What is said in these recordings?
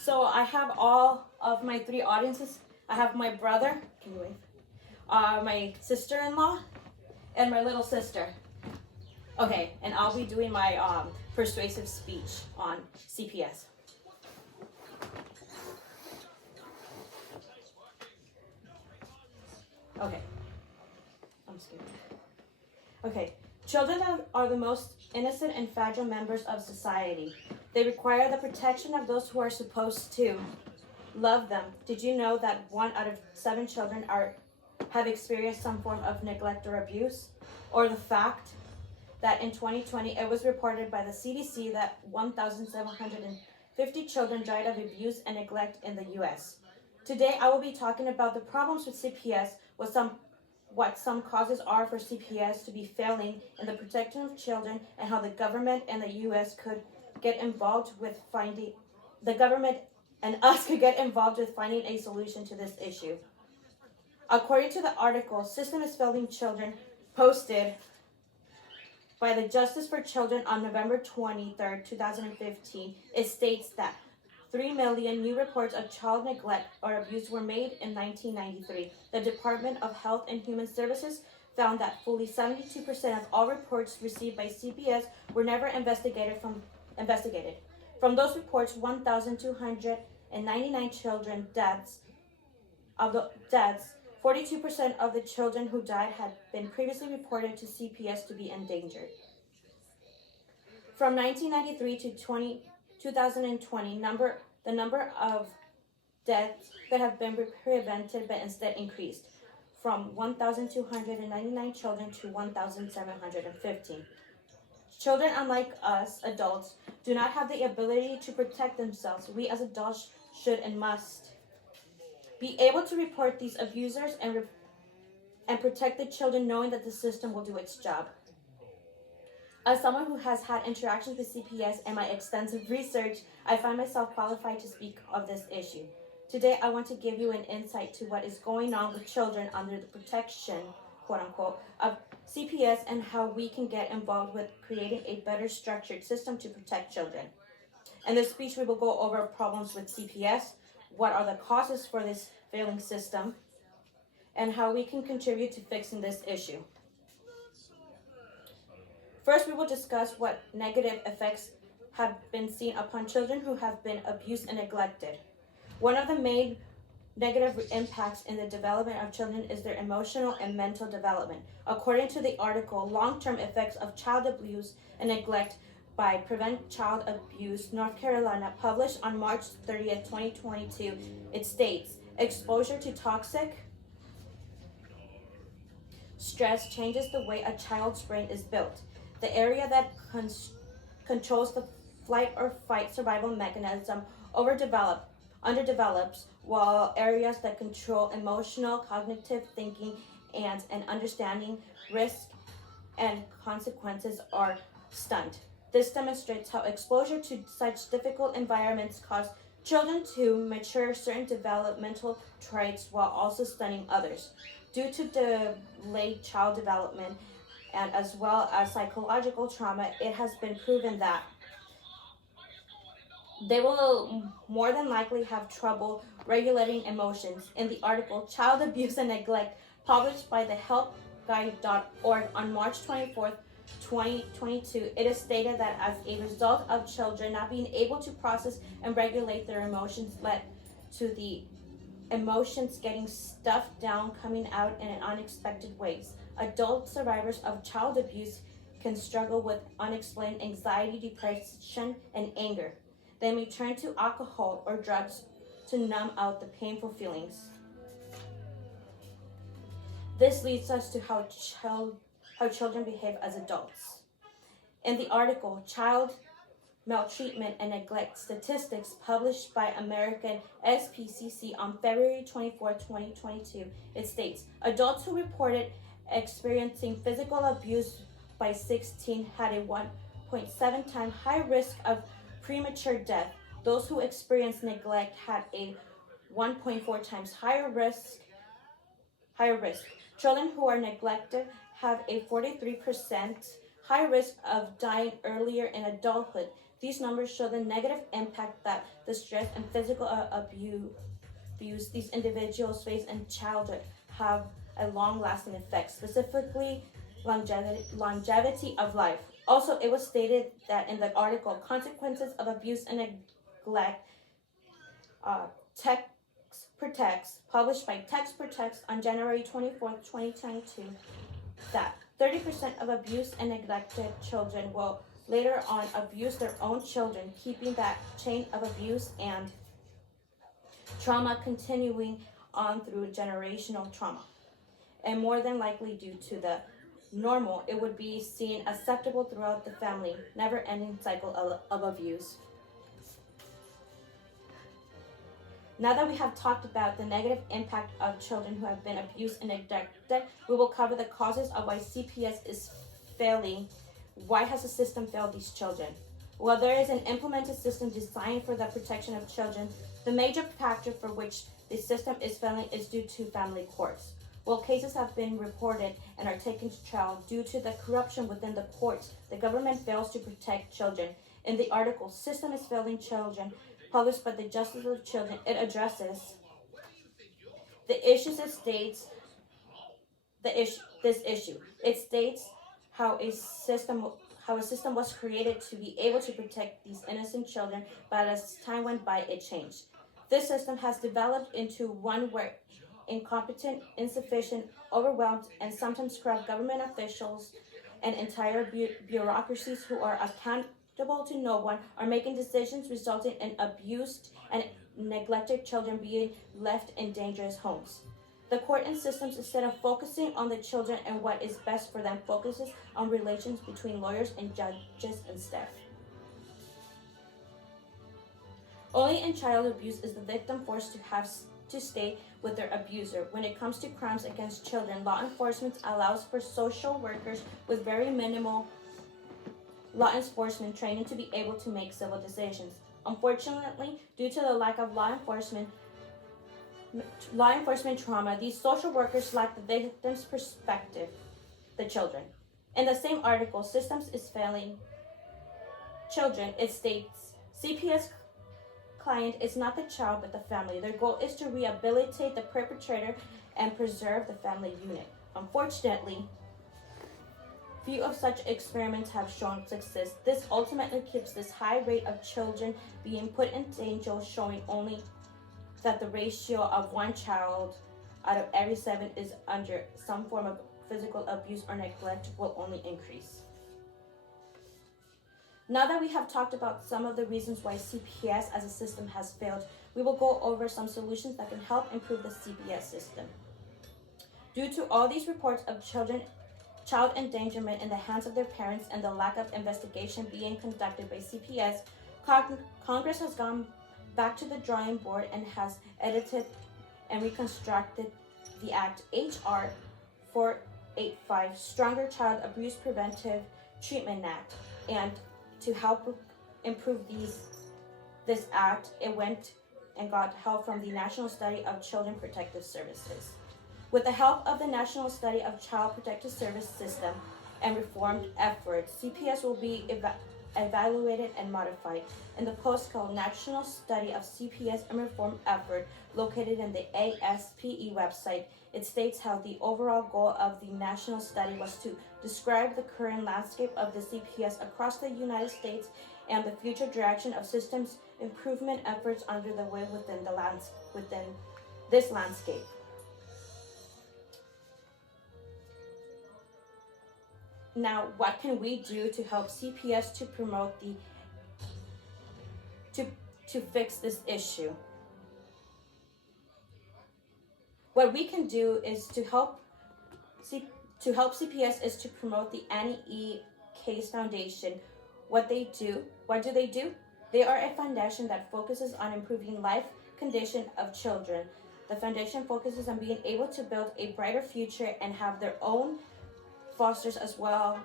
So I have all of my three audiences. I have my brother, can you wave? My sister-in-law, and my little sister. Okay, and I'll be doing my persuasive speech on CPS. Okay, I'm scared. Okay, children are the most innocent and fragile members of society. They require the protection of those who are supposed to love them. Did you know that 1 out of 7 children have experienced some form of neglect or abuse? Or the fact that in 2020, it was reported by the CDC that 1,750 children died of abuse and neglect in the U.S. Today, I will be talking about the problems with CPS, what some causes are for CPS to be failing in the protection of children, and how the government and the U.S. could get involved with finding a solution to this issue. According to the article, System is Failing Children, posted by the Justice for Children on November 23, 2015, it states that 3 million new reports of child neglect or abuse were made in 1993. The Department of Health and Human Services found that fully 72% of all reports received by CPS were never investigated. From those reports, 1,299 children deaths. 42% of the children who died had been previously reported to CPS to be endangered. From 1993 to 2020, the number of deaths that have been prevented but instead increased from 1,299 children to 1,715. Children, unlike us adults, do not have the ability to protect themselves. We as adults should and must be able to report these abusers and protect the children, knowing that the system will do its job. As someone who has had interactions with CPS and my extensive research, I find myself qualified to speak of this issue. Today, I want to give you an insight to what is going on with children under the protection, quote unquote, of CPS, and how we can get involved with creating a better structured system to protect children. In this speech, we will go over problems with CPS, what are the causes for this failing system, and how we can contribute to fixing this issue. First, we will discuss what negative effects have been seen upon children who have been abused and neglected. One of the main negative impacts in the development of children is their emotional and mental development. According to the article, Long-Term Effects of Child Abuse and Neglect by Prevent Child Abuse, North Carolina, published on March 30th, 2022, it states, exposure to toxic stress changes the way a child's brain is built. The area that controls the flight or fight survival mechanism underdevelops, while areas that control emotional, cognitive thinking, and understanding risk and consequences are stunned. This demonstrates how exposure to such difficult environments cause children to mature certain developmental traits while also stunning others. Due to delayed child development and as well as psychological trauma, it has been proven that they will more than likely have trouble regulating emotions. In the article, Child Abuse and Neglect, published by the helpguide.org on March 24th, 2022, it is stated that as a result of children not being able to process and regulate their emotions led to the emotions getting stuffed down, coming out in unexpected ways. Adult survivors of child abuse can struggle with unexplained anxiety, depression, and anger. They may turn to alcohol or drugs to numb out the painful feelings. This leads us to how children behave as adults. In the article, Child Maltreatment and Neglect Statistics, published by American SPCC on February 24, 2022, it states, adults who reported experiencing physical abuse by 16 had a 1.7 times higher risk of premature death. Those who experienced neglect had a 1.4 times higher risk. Children who are neglected have a 43% high risk of dying earlier in adulthood. These numbers show the negative impact that the stress and physical abuse these individuals face in childhood have a long-lasting effect, specifically longevity of life. Also, it was stated that in the article, consequences of abuse and neglect, Text Protects, published by Text Protects on January 24th, 2022, that 30% of abused and neglected children will later on abuse their own children, keeping that chain of abuse and trauma continuing on through generational trauma. And more than likely due to the normal, it would be seen acceptable throughout the family, never-ending cycle of abuse. Now that we have talked about the negative impact of children who have been abused and neglected, we will cover the causes of why CPS is failing. Why has the system failed these children? Well, there is an implemented system designed for the protection of children. The major factor for which the system is failing is due to family courts. While cases have been reported and are taken to trial due to the corruption within the courts, the government fails to protect children. In the article, System is Failing Children, published by the Justice of Children, it addresses the issues. It states this issue. It states how a system was created to be able to protect these innocent children, but as time went by, it changed. This system has developed into one where incompetent, insufficient, overwhelmed, and sometimes corrupt government officials and entire bureaucracies who are accountable to no one are making decisions resulting in abused and neglected children being left in dangerous homes. The court and systems, instead of focusing on the children and what is best for them, focuses on relations between lawyers and judges and staff. Only in child abuse is the victim forced to have to stay with their abuser. When it comes to crimes against children, law enforcement allows for social workers with very minimal law enforcement training to be able to make civil decisions. Unfortunately, due to the lack of law enforcement trauma, these social workers lack the victim's perspective, the children. In the same article, Systems is Failing Children, it states, CPS client is not the child but the family. Their goal is to rehabilitate the perpetrator and preserve the family unit. Unfortunately, few of such experiments have shown success. This ultimately keeps this high rate of children being put in danger, showing only that the ratio of one child out of every 7 is under some form of physical abuse or neglect will only increase. Now that we have talked about some of the reasons why CPS as a system has failed, we will go over some solutions that can help improve the CPS system. Due to all these reports of child endangerment in the hands of their parents and the lack of investigation being conducted by CPS, Congress has gone back to the drawing board and has edited and reconstructed the Act HR 485, Stronger Child Abuse Preventive Treatment Act. And to help improve this act, it went and got help from the National Study of Children Protective Services. With the help of the National Study of Child Protective Service System and reformed efforts, CPS will be evaluated and modified. In the post called National Study of CPS and Reform Effort, located in the ASPE website, it states how the overall goal of the national study was to describe the current landscape of the CPS across the United States and the future direction of systems improvement efforts under the way within this landscape. Now, what can we do to help CPS to promote to fix this issue? What we can do is to help CPS is to promote the Annie E. Case Foundation. What do they do? They are a foundation that focuses on improving life condition of children. The foundation focuses on being able to build a brighter future and have their own fosters as well.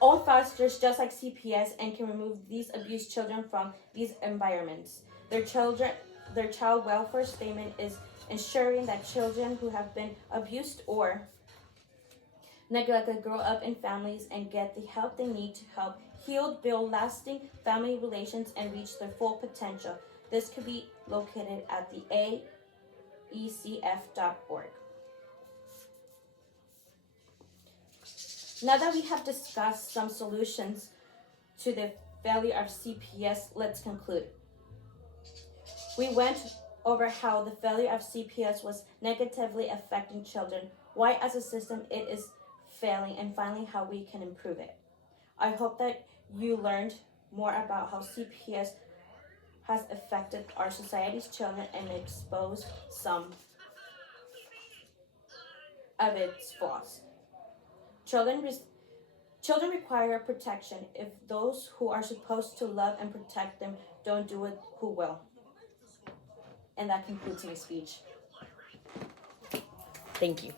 Own fosters just like CPS and can remove these abused children from these environments. Their child welfare statement is ensuring that children who have been abused or neglected grow up in families and get the help they need to help heal, build lasting family relations, and reach their full potential. This could be located at the aecf.org. Now that we have discussed some solutions to the failure of CPS, let's conclude. We went over how the failure of CPS was negatively affecting children, why as a system it is failing, and finally how we can improve it. I hope that you learned more about how CPS has affected our society's children and exposed some of its flaws. Children require protection if those who are supposed to love and protect them don't do it, who will? And that concludes my speech. Thank you.